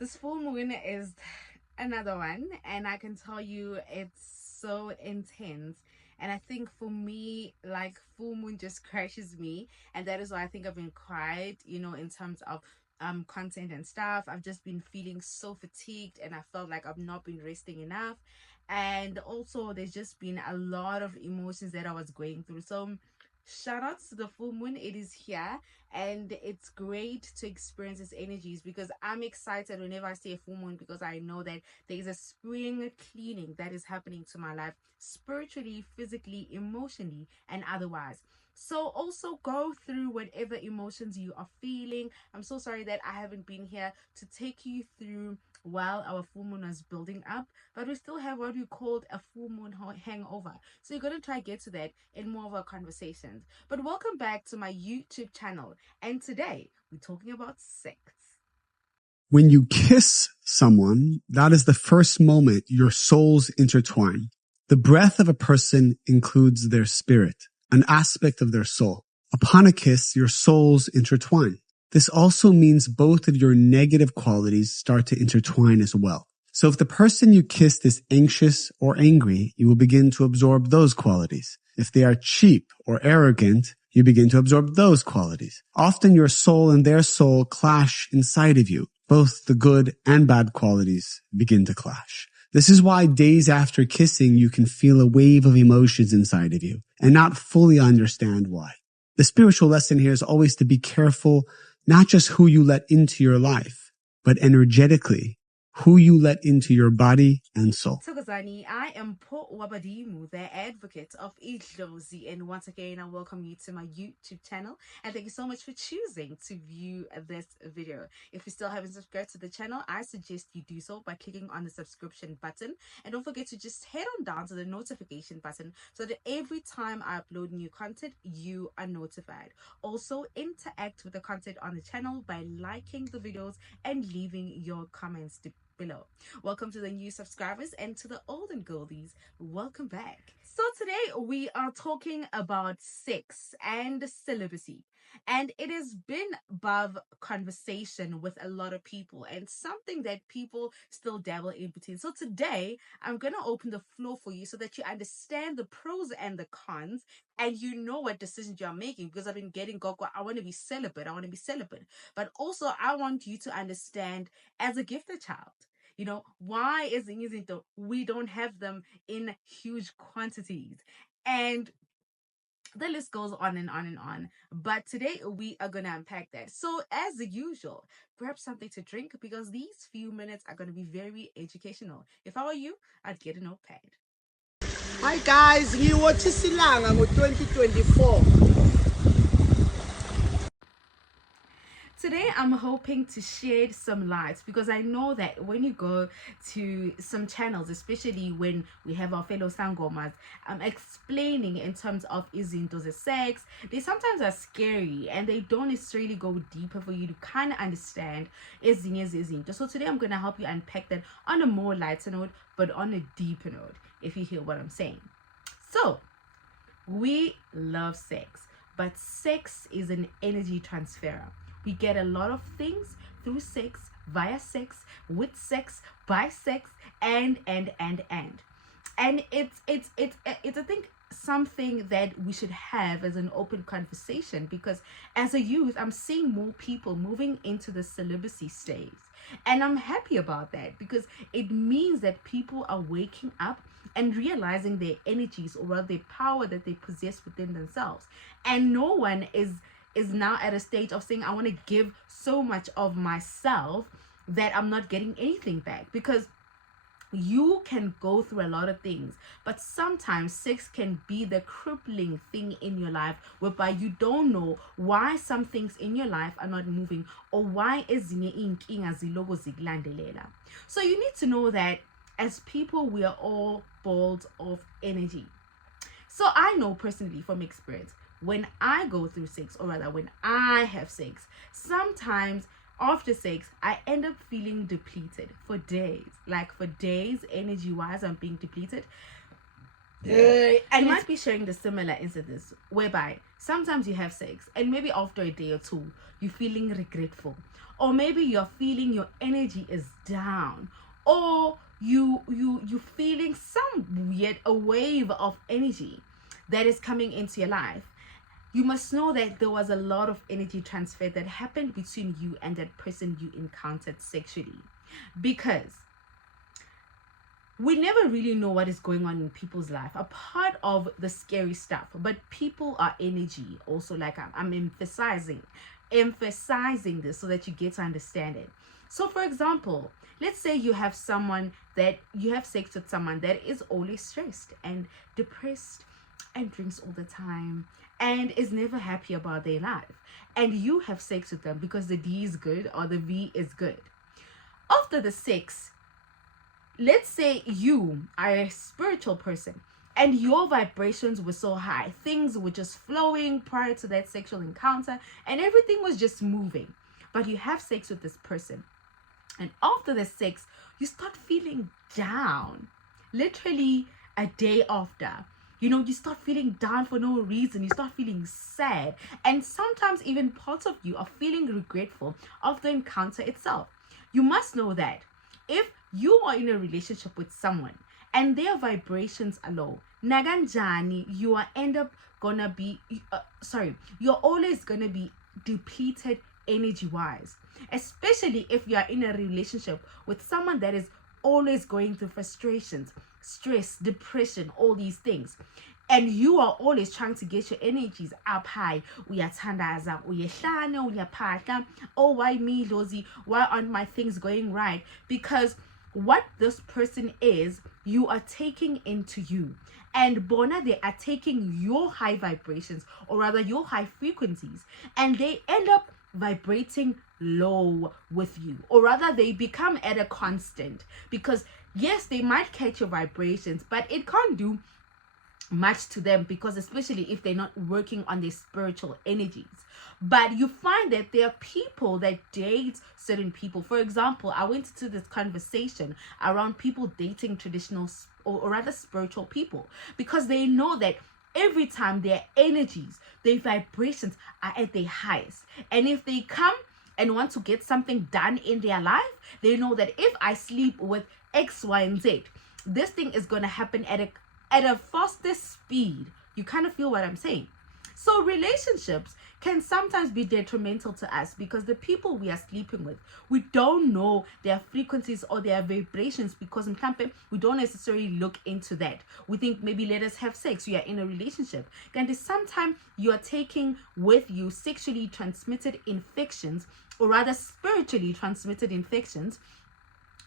This full moon is another one, and I can tell you it's so intense. And I think for me, like full moon just crashes me, and that is why I think I've been quiet, in terms of content and stuff. I've just been feeling so fatigued, and I felt like I've not been resting enough. And also, there's just been a lot of emotions that I was going through. So, shout out to the full moon, it is here, and it's great to experience its energies because I'm excited whenever I see a full moon because I know that there is a spring cleaning that is happening to my life spiritually, physically, emotionally, and otherwise. So also go through whatever emotions you are feeling. I'm so sorry that I haven't been here to take you through while our full moon was building up, but we still have what we called a full moon hangover. So you're going to try get to that in more of our conversations. But welcome back to my YouTube channel. And today we're talking about sex. When you kiss someone, that is the first moment your souls intertwine. The breath of a person includes their spirit, an aspect of their soul. Upon a kiss, your souls intertwine. This also means both of your negative qualities start to intertwine as well. So if the person you kissed is anxious or angry, you will begin to absorb those qualities. If they are cheap or arrogant, you begin to absorb those qualities. Often your soul and their soul clash inside of you. Both the good and bad qualities begin to clash. This is why days after kissing, you can feel a wave of emotions inside of you and not fully understand why. The spiritual lesson here is always to be careful, not just who you let into your life, but energetically, who you let into your body and soul. Thokozani, I am Po Wabadimu, the advocate of Dlozi, and once again, I welcome you to my YouTube channel, and thank you so much for choosing to view this video. If you still haven't subscribed to the channel, I suggest you do so by clicking on the subscription button, and don't forget to just head on down to the notification button so that every time I upload new content, you are notified. Also, interact with the content on the channel by liking the videos and leaving your comments below. Welcome to the new subscribers, and to the old and goldies, welcome back. So today we are talking about sex and celibacy, and it has been above conversation with a lot of people and something that people still dabble in between. So today I'm going to open the floor for you so that you understand the pros and the cons, and you know what decisions you're making, because I've been getting go, I want to be celibate, but also I want you to understand as a gifted child, why is it using though we don't have them in huge quantities, and the list goes on and on and on. But today we are gonna unpack that. So as usual, grab something to drink because these few minutes are gonna be very educational. If I were you, I'd get a notepad. Hi guys, ngiwathe isilanga ngo-2024. Today, I'm hoping to shed some light because I know that when you go to some channels, especially when we have our fellow sangomas, explaining in terms of izinto the sex, they sometimes are scary and they don't necessarily go deeper for you to kind of understand izinto. So today, I'm going to help you unpack that on a more lighter note, but on a deeper note, if you hear what I'm saying. So, we love sex, but sex is an energy transfer. We get a lot of things through sex, via sex, with sex, by sex, and it's I think something that we should have as an open conversation, because as a youth I'm seeing more people moving into the celibacy stage, and I'm happy about that because it means that people are waking up and realizing their energies, or rather their power that they possess within themselves, and no one is now at a stage of saying I want to give so much of myself that I'm not getting anything back, because you can go through a lot of things, but sometimes sex can be the crippling thing in your life whereby you don't know why some things in your life are not moving, or why ezinye inkinga ziloko zikulandelela. So you need to know that as people, we are all balls of energy. So I know personally from experience, when I go through sex, or rather when I have sex, sometimes after sex I end up feeling depleted for days. Like for days, energy wise, I'm being depleted. I might be sharing the similar incidents whereby sometimes you have sex and maybe after a day or two you're feeling regretful, or maybe you're feeling your energy is down, or you feeling some weird a wave of energy that is coming into your life. You must know that there was a lot of energy transfer that happened between you and that person you encountered sexually, because we never really know what is going on in people's life, a part of the scary stuff. But people are energy also, like I'm emphasizing this so that you get to understand it. So for example, let's say you have sex with someone that is always stressed and depressed and drinks all the time and is never happy about their life, and you have sex with them because the D is good or the V is good. After the sex, let's say you are a spiritual person and your vibrations were so high, things were just flowing prior to that sexual encounter and everything was just moving, but you have sex with this person, and after the sex you start feeling down, literally a day after. You start feeling down for no reason. You start feeling sad, and sometimes even parts of you are feeling regretful of the encounter itself. You must know that if you are in a relationship with someone and their vibrations are low, naganjani, you are you're always gonna be depleted energy wise, especially if you are in a relationship with someone that is always going through frustrations, stress, depression, all these things, and you are always trying to get your energies up high. Uyathandaza, uyehlane, uyaphahla. Oh, why me, Dlozi? Why aren't my things going right? Because what this person is, you are taking into you. And Bona, they are taking your high vibrations, or rather your high frequencies, and they end up vibrating low with you, or rather they become at a constant, because yes, they might catch your vibrations, but it can't do much to them, because especially if they're not working on their spiritual energies. But you find that there are people that date certain people. For example, I went into this conversation around people dating traditional or rather spiritual people, because they know that every time their energies, their vibrations are at their highest, and if they come and want to get something done in their life, they know that if I sleep with X, Y, and Z, this thing is going to happen at a faster speed. You kind of feel what I'm saying? So relationships can sometimes be detrimental to us, because the people we are sleeping with, we don't know their frequencies or their vibrations, because we don't necessarily look into that. We think maybe let us have sex, we are in a relationship, and sometimes you are taking with you sexually transmitted infections, or rather spiritually transmitted infections,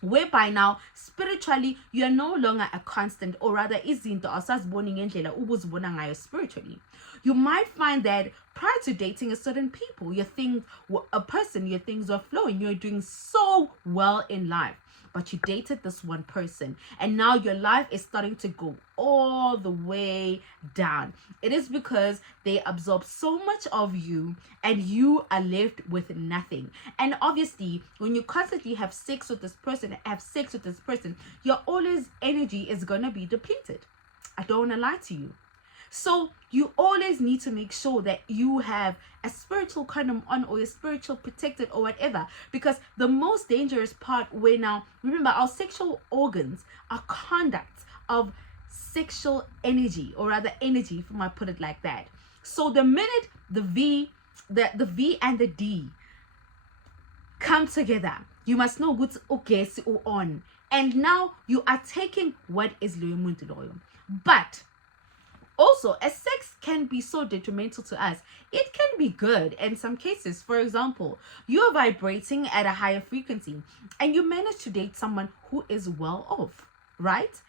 whereby now spiritually you are no longer a constant, or rather izinto awusaziboni ngendlela ubuzibona ngayo spiritually. You might find that prior to dating a certain people, your things are flowing, you're doing so well in life, but you dated this one person and now your life is starting to go all the way down. It is because they absorb so much of you and you are left with nothing. And obviously, when you constantly have sex with this person, your always energy is gonna be depleted. I don't wanna lie to you. So you always need to make sure that you have a spiritual condom on, or a spiritual protected, or whatever, because the most dangerous part, where now, remember, our sexual organs are conducts of sexual energy, or rather energy, if I might put it like that. So the minute the V and the D come together, you must know what's okay on, and now you are taking what is loyal. But also, as sex can be so detrimental to us, it can be good in some cases. For example, you're vibrating at a higher frequency and you manage to date someone who is well off, right?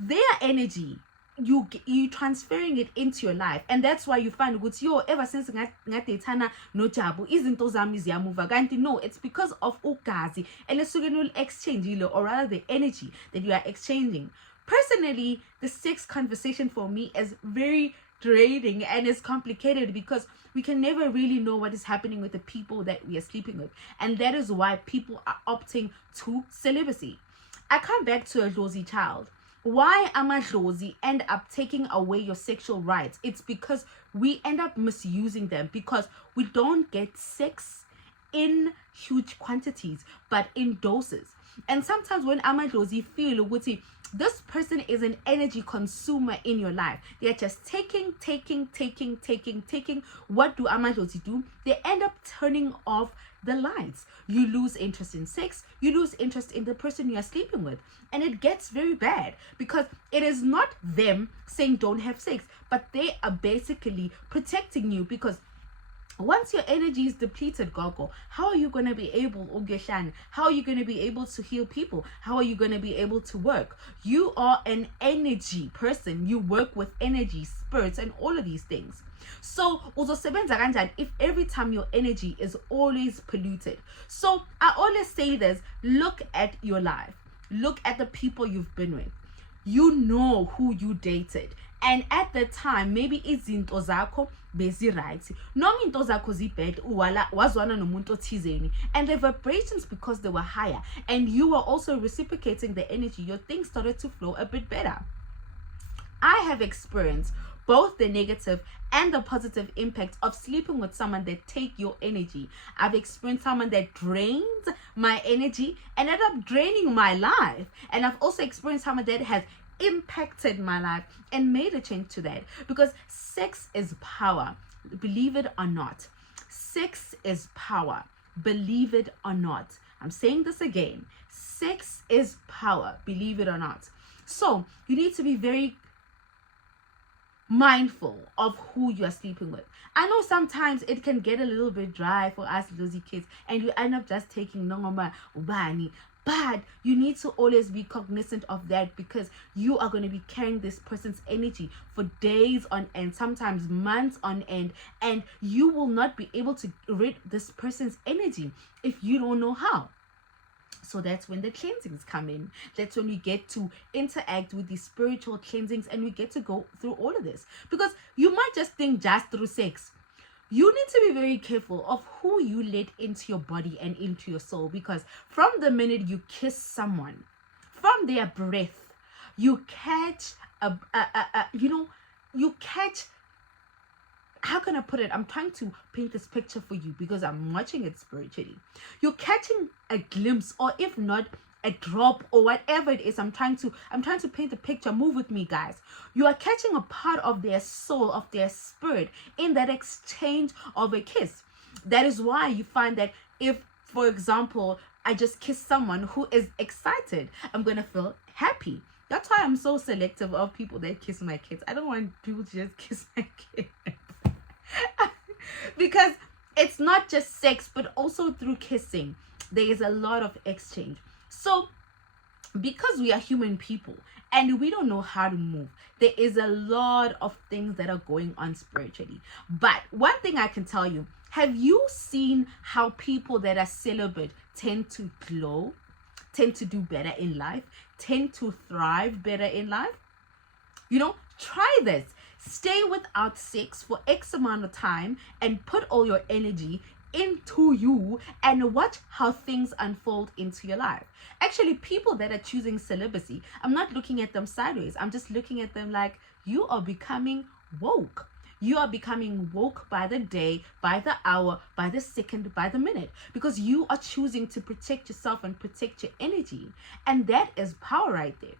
Their energy, you transferring it into your life, and that's why you find good. Ever since ngatethana no jabu izinto zami ziyamuva kanti no, it's because of ugazi and the exchange, or rather the energy that you are exchanging. Personally, the sex conversation for me is very draining and is complicated, because we can never really know what is happening with the people that we are sleeping with, and that is why people are opting to celibacy. I come back to a Dlozi child. why amadlozi end up taking away your sexual rights, it's because we end up misusing them, because we don't get sex in huge quantities but in doses. And sometimes when amadlozi feel ukuthi this person is an energy consumer in your life, they're just taking. What do amadlozi do? They end up turning off the lights. You lose interest in sex, you lose interest in the person you are sleeping with, and it gets very bad, because it is not them saying don't have sex, but they are basically protecting you. Because once your energy is depleted, Gogo, how are you going to be able, how are you going to be able to heal people? How are you going to be able to work? You are an energy person. You work with energy, spirits, and all of these things. So, if every time your energy is always polluted. So, I always say this, look at your life. Look at the people you've been with. You know who you dated. And at the time, maybe izinto zakho bezi-right, noma into zakho zibad, wazwana nomuntu othizeni, and the vibrations, because they were higher, and you were also reciprocating the energy, your things started to flow a bit better. I have experienced both the negative and the positive impact of sleeping with someone that take your energy. I've experienced someone that drains my energy and ended up draining my life. And I've also experienced someone that has impacted my life and made a change to that. Because sex is power, believe it or not. Sex is power, believe it or not. I'm saying this again. Sex is power, believe it or not. So you need to be very mindful of who you are sleeping with. I know sometimes it can get a little bit dry for us Dlozi kids, and you end up just taking nongoma ubani. But you need to always be cognizant of that, because you are going to be carrying this person's energy for days on end, sometimes months on end, and you will not be able to rid this person's energy if you don't know how. So that's when the cleansings come in. That's when we get to interact with the spiritual cleansings, and we get to go through all of this. Because you might just think just through sex. You need to be very careful of who you let into your body and into your soul, because from the minute you kiss someone, from their breath, you catch you catch, how can I put it? I'm trying to paint this picture for you because I'm watching it spiritually. You're catching a glimpse, or if not, a drop, or whatever it is. I'm trying to paint a picture. Move with me, guys. You are catching a part of their soul, of their spirit, in that exchange of a kiss. That is why you find that if, for example, I just kiss someone who is excited, I'm gonna feel happy. That's why I'm so selective of people that kiss my kids. I don't want people to just kiss my kids. Because it's not just sex, but also through kissing there is a lot of exchange. So because we are human people and we don't know how to move, there is a lot of things that are going on spiritually. But one thing I can tell you, have you seen how people that are celibate tend to glow, tend to do better in life, tend to thrive better in life? Try this. Stay without sex for X amount of time and put all your energy into you and watch how things unfold into your life. Actually, people that are choosing celibacy, I'm not looking at them sideways. I'm just looking at them like, you are becoming woke. You are becoming woke by the day, by the hour, by the second, by the minute, because you are choosing to protect yourself and protect your energy. And that is power right there.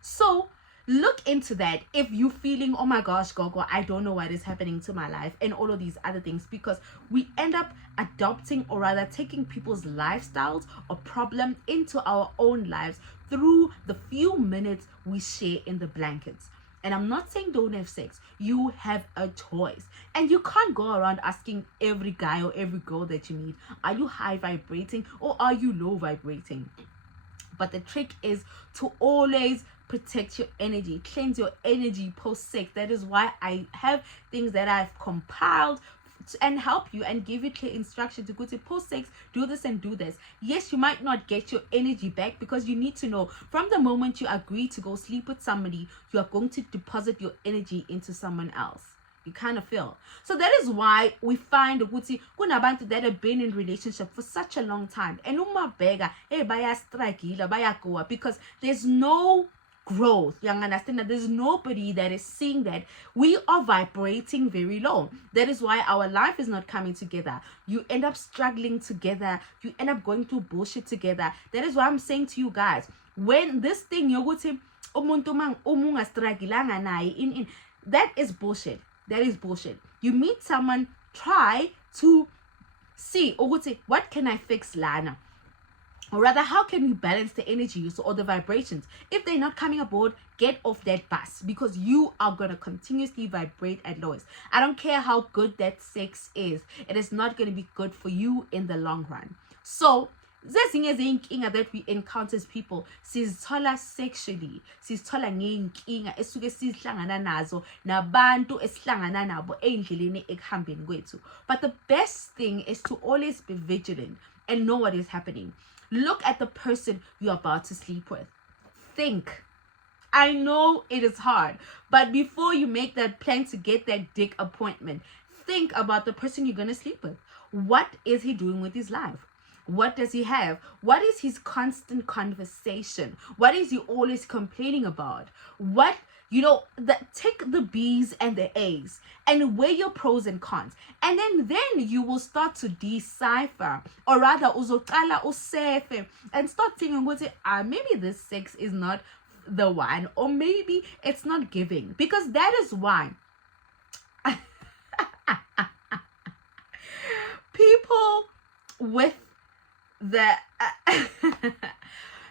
So look into that if you're feeling, oh my gosh, Gogo, I don't know what is happening to my life and all of these other things, because we end up adopting, or rather taking people's lifestyles or problem into our own lives through the few minutes we share in the blankets. And I'm not saying don't have sex. You have a choice. And you can't go around asking every guy or every girl that you meet, are you high vibrating or are you low vibrating? But the trick is to always protect your energy, cleanse your energy post-sex. That is why I have things that I've compiled and help you and give you clear instruction to go to post-sex, do this and do this. Yes, you might not get your energy back, because you need to know from the moment you agree to go sleep with somebody, you are going to deposit your energy into someone else. You kind of feel. So that is why we find kunabantu that have been in relationship for such a long time, and umabheka baya struggle, baya go, because there's no growth. You understand that there's nobody that is seeing that we are vibrating very low. That is why our life is not coming together. You end up struggling together. You end up going through bullshit together. That is why I'm saying to you guys, when this thing yoguthi umuntu umunga strugglanga naye in that is bullshit. That is bullshit. You meet someone, try to see ukuthi what can I fix lana? Or rather, how can we balance the energies or the vibrations? If they're not coming aboard, get off that bus, because you are going to continuously vibrate at lowest. I don't care how good that sex is. It is not going to be good for you in the long run. So, zezinye zeyinkinga that we encounter as people, sizithola sexually, sizithola ngeyinkinga esuke sihlangana nazo nabantu esihlangana nabo endleleni ekuhambeni kwethu. But the best thing is to always be vigilant and know what is happening. Look at the person you're about to sleep with. Think. I know it is hard, but before you make that plan to get that dick appointment, think about the person you're going to sleep with. What is he doing with his life? What does he have? What is his constant conversation? What is he always complaining about? What, take the B's and the A's and weigh your pros and cons. And then you will start to decipher, or rather, uzoqala usefe, and start thinking, maybe this sex is not the one, or maybe it's not giving. Because that is why people with the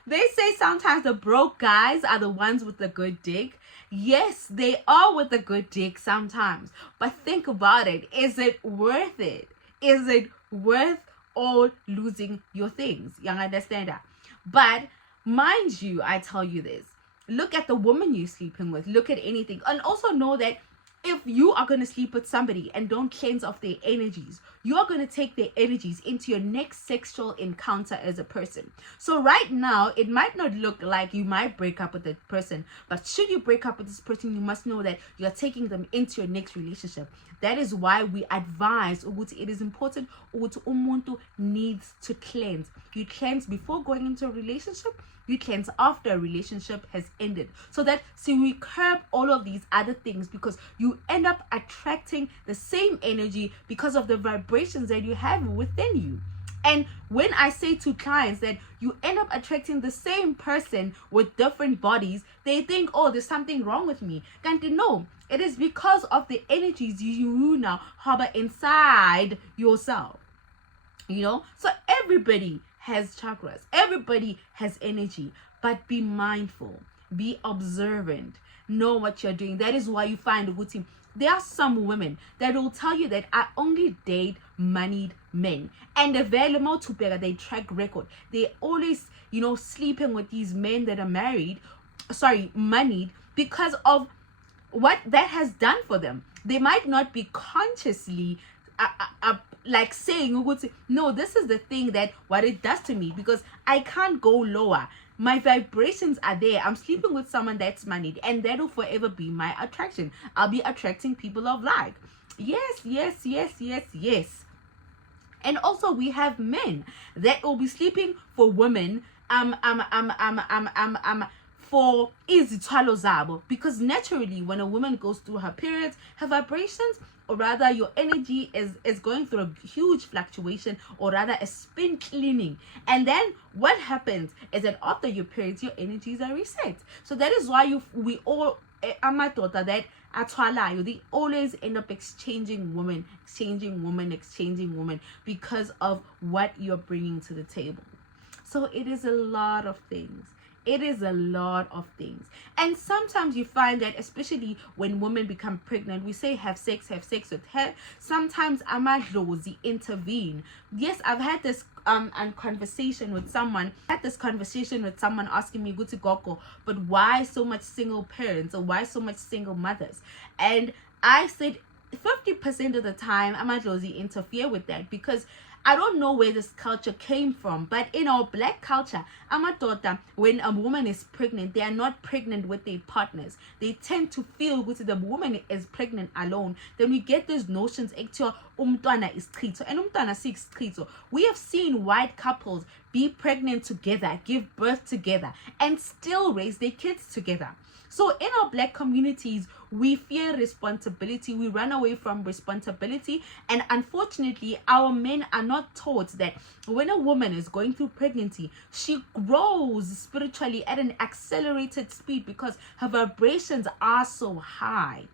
they say sometimes the broke guys are the ones with the good dick. Yes, they are with the good dick sometimes, but think about it. Is it worth it? Is it worth all losing your things? You understand that? But mind you, I tell you this, look at the woman you're sleeping with, look at anything, and also know that if you are going to sleep with somebody and don't cleanse off their energies, you are going to take their energies into your next sexual encounter as a person. So right now, it might not look like you might break up with that person, but should you break up with this person, you must know that you're taking them into your next relationship. That is why we advise ukuthi it is important ukuthi umuntu needs to cleanse. You cleanse before going into a relationship. You cleanse after a relationship has ended, so that we curb all of these other things, because you end up attracting the same energy because of the vibrations that you have within you. And when I say to clients that you end up attracting the same person with different bodies, they think, oh, there's something wrong with me. Can't you know? It is because of the energies you now harbor inside yourself. So everybody has chakras, everybody has energy, but be mindful, be observant, know what you're doing. That is why you find a good team. There are some women that will tell you that I only date moneyed men, and they're very more to better their track record. They always, sleeping with these men that are moneyed, because of what that has done for them. They might not be consciously like saying, no, this is the thing that what it does to me, because I can't go lower. My vibrations are there. I'm sleeping with someone that's moneyed, and that will forever be my attraction. I'll be attracting people of like. Yes. And also we have men that will be sleeping for women for izithwalo zabo, because naturally when a woman goes through her periods, her vibrations, or rather your energy is going through a huge fluctuation, or rather a spin cleaning. And then what happens is that after your periods, your energies are reset. So that is why we all amadoda that atwalayo, they always end up exchanging women, because of what you're bringing to the table. So it is a lot of things. And sometimes you find that, especially when women become pregnant, we say have sex with her. Sometimes amadlozi intervene. Yes, I've had this conversation with someone. Asking me, "Guti Goko, but why so much single parents, or why so much single mothers?" And I said 50% of the time amadlozi interfere with that, because I don't know where this culture came from, but in our black culture, amadoda, when a woman is pregnant, they are not pregnant with their partners. They tend to feel that the woman is pregnant alone. Then we get these notions, umntwana is chito, and umntwana six chito. We have seen white couples be pregnant together, give birth together, and still raise their kids together. So in our black communities, we fear responsibility. We run away from responsibility. And unfortunately, our men are not taught that when a woman is going through pregnancy, she grows spiritually at an accelerated speed because her vibrations are so high.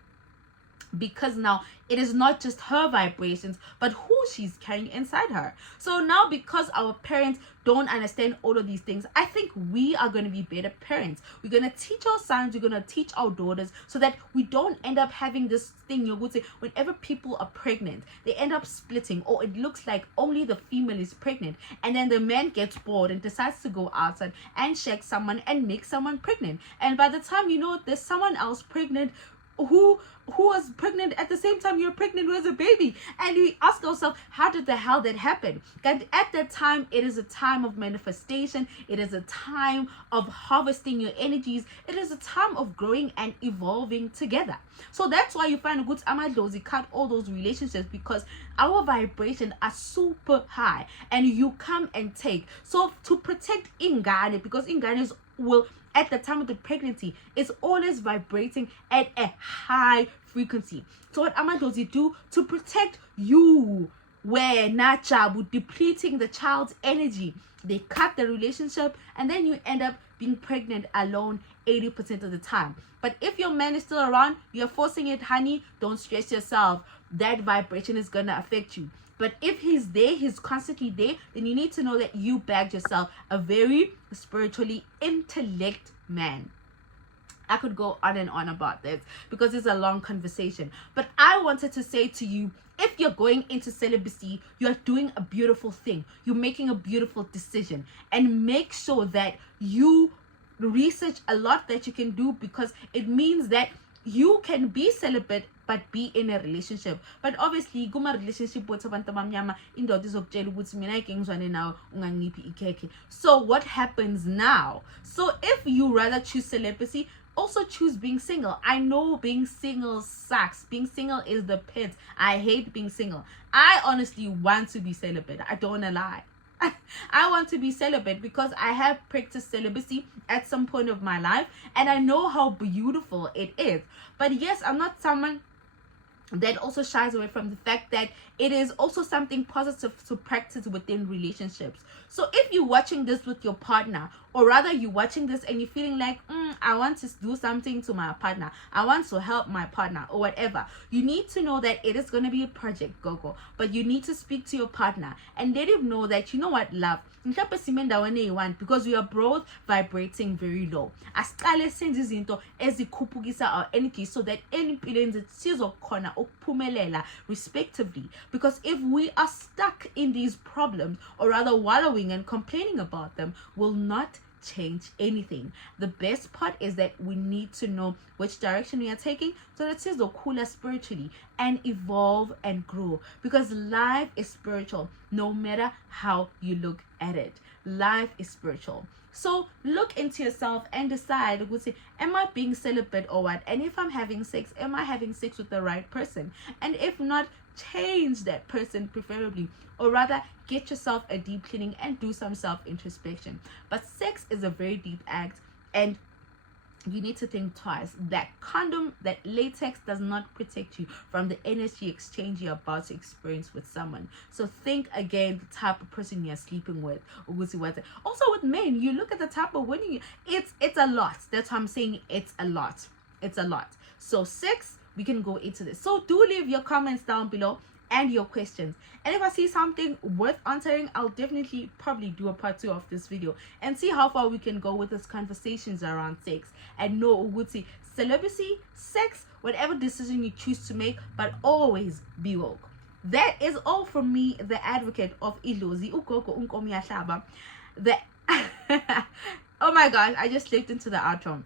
Because now it is not just her vibrations, but who she's carrying inside her. So now, because our parents don't understand all of these things, I think we are going to be better parents. We're going to teach our sons, we're going to teach our daughters, so that we don't end up having this thing, you would say, whenever people are pregnant, they end up splitting, or it looks like only the female is pregnant, and then the man gets bored and decides to go outside and shake someone and make someone pregnant. And by the time you know, there's someone else pregnant who was pregnant at the same time you're pregnant with a baby, and we ask ourselves, how did the hell that happen? And at that time, it is a time of manifestation, it is a time of harvesting your energies, it is a time of growing and evolving together. So that's why you find a good Dlozi cut all those relationships, because our vibrations are super high and you come and take. So to protect ingane, because ingane will at the time of the pregnancy is always vibrating at a high frequency. So what Dlozi do to protect you, where nachabu depleting the child's energy, they cut the relationship, and then you end up being pregnant alone 80% of the time. But if your man is still around, you're forcing it, honey, don't stress yourself. That vibration is gonna affect you. But if he's there, he's constantly there, then you need to know that you bagged yourself a very spiritually intellect man. I could go on and on about this because it's a long conversation. But I wanted to say to you, if you're going into celibacy, you're doing a beautiful thing. You're making a beautiful decision. And make sure that you research a lot that you can do, because it means that you can be celibate but be in a relationship. But obviously kuma relationship with abantu abamnyama indoda izokutshela ukuthi mina ayike ngizwane nawe ungangiphi ikhekhe. So what happens now? So if you rather choose celibacy, also choose being single. I know being single sucks. Being single is the pit. I hate being single. I honestly want to be celibate. I don't wanna lie. I want to be celibate because I have practiced celibacy at some point of my life, and I know how beautiful it is. But yes, I'm not someone that also shies away from the fact that it is also something positive to practice within relationships. So if you're watching this with your partner, or rather you're watching this and you're feeling like, I want to do something to my partner, I want to help my partner or whatever, you need to know that it is going to be a project, Gogo. But you need to speak to your partner and let him know that, you know what, love, because we are both vibrating very low. Asiqale senze izinto ezikhuphukisa our energy so that empilweni zethu sizokhona ukuphumelela respectively. Because if we are stuck in these problems, or rather wallowing and complaining about them, will not change anything. The best part is that we need to know which direction we are taking so that sizokhula spiritually and evolve and grow, because life is spiritual no matter how you look at it. Life is spiritual. So look into yourself and decide, am I being celibate or what? And if I'm having sex, am I having sex with the right person? And if not, change that person preferably, or rather get yourself a deep cleaning and do some self-introspection. But sex is a very deep act, and you need to think twice. That condom, that latex does not protect you from the energy exchange you're about to experience with someone. So think again the type of person you're sleeping with. Also with men, you look at the type of women, it's a lot. That's why I'm saying it's a lot. It's a lot. So sex, we can go into this. So do leave your comments down below and your questions, and if I see something worth answering, I'll definitely probably do a part 2 of this video and see how far we can go with these conversations around sex. And know Uguti, celibacy, sex, whatever decision you choose to make, but always be woke. That is all from me, the advocate of Dlozi. The oh my gosh, I just slipped into the outro.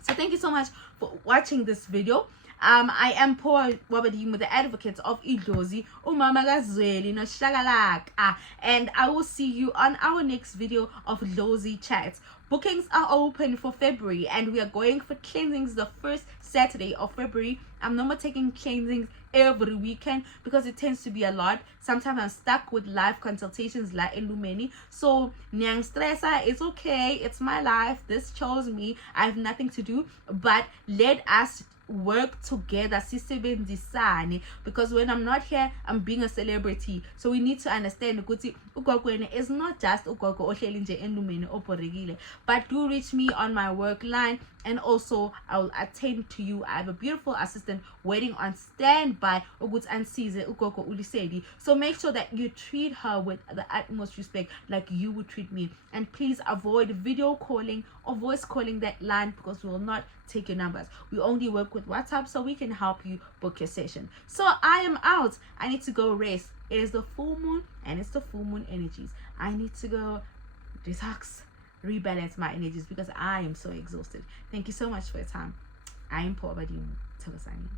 So thank you so much for watching this video. I am Paul Wabadimu, the advocate of Dlozi, Umama Gazweli, no Shagalak. And I will see you on our next video of Dlozi Chats. Bookings are open for February, and we are going for cleansings the first Saturday of February. I'm no more taking cleansings every weekend because it tends to be a lot. Sometimes I'm stuck with live consultations like Illumini. So Nyang Stressa, it's okay. It's my life. This chose me. I have nothing to do. But let us work together, sisebenzisane, because when I'm not here, I'm being a celebrity. So we need to understand ukuthi ugogo is not just ugogo ohleli nje endumeni oporegile, but do reach me on my work line, and also I will attend to you. I have a beautiful assistant waiting on standby ukuthi ansize ugogo ulisedi. So make sure that you treat her with the utmost respect like you would treat me, and please avoid video calling or voice calling that line because we will not take your numbers. We only work with WhatsApp so we can help you book your session. So I am out. I need to go rest. It is the full moon and it's the full moon energies. I need to go detox, rebalance my energies because I am so exhausted. Thank you so much for your time. I am Paul Badimu. Tell us I mean.